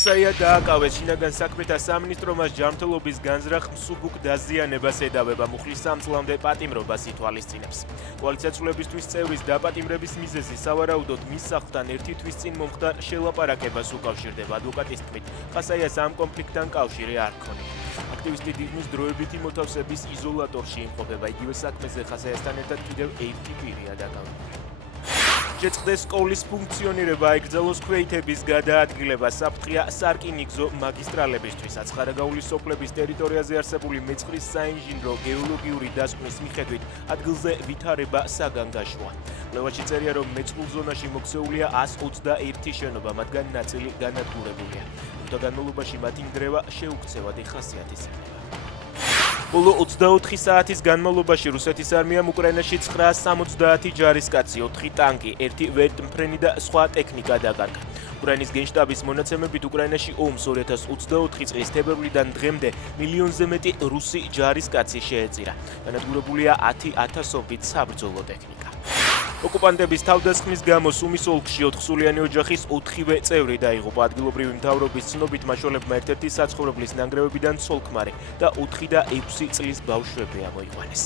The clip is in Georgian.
ხასაია დააკავეს შინაგან საქმეთა სამინისტრო მას ჯანმრთელობის განზრახ მსუბუქ დაზიანებას ედავება მუხლის 3 წლამდე პატიმრობას ითვალისწინებს. კოალიცია ცვლილებისთვის წევრის დაპატიმრების მიზეზი სავარაუდოდ მის სახლთან ერთი თვის წინ მომხდარ შელაპარაკებას უკავშირდება. ადვოკატის თქმით, ხასაიას ამ კონფლიქტთან კავშირი არ ჰქონია. აქტივისტი დიდმის დროებითი მოთავსების იზოლატორში იმყოფება. იგივე საქმეზე ხასაიასთან ერთად კიდევ ერთი პირია დაკავებული. შეწყდეს სკოლის ფუნქციონირება, აკრძალოს ქვეითების გადაადგილება, საფრთხეა სარკინიგზო მაგისტრალებისთვის. ცხარაგაულის სოფლების ტერიტორიაზე არსებული მეწყრის საინჟინრო გეოლოგიური დასკვნის მიხედვით ადგილზე ვითარება საგანგაშოა. კვლევაში წერია, რომ მეწყრულ ზონაში მოქცეულია 121 შენობა, მათგან ნაწილი განადგურებულია. თუმცა განმავლობაში მათი ნგრევა შეუქცევადი ხასიათის იქნება. ბოლო 24 საათის განმავლობაში რუსეთის არმიამ უკრაინაში 970 ჯარისკაცი, 4 ტანკი, 1 ვერტმფრენი და სხვა ტექნიკა დაკარგა. უკრაინის გენშტაბის მონაცემებით უკრაინაში ომს 2024 წლის თებერვლიდან დღემდე მილიონზე მეტი რუსი ჯარისკაცი შეეწირა. განადგურებულია 10,000-ობით საბრძოლო ტექნიკა. ოკუპანტების თავდასხმის გამო სუმის ოლქში 4-სულიანი ოჯახის 4-ვე წევრი დაიღუპა. ადგილობრივი მთავრობის ცნობით მაშველებმა ერთ-ერთი საცხოვრებლის ნანგრევებიდან ცოლ-ქმარი და 4 და 6 წლის ბავშვები ამოიყვანეს.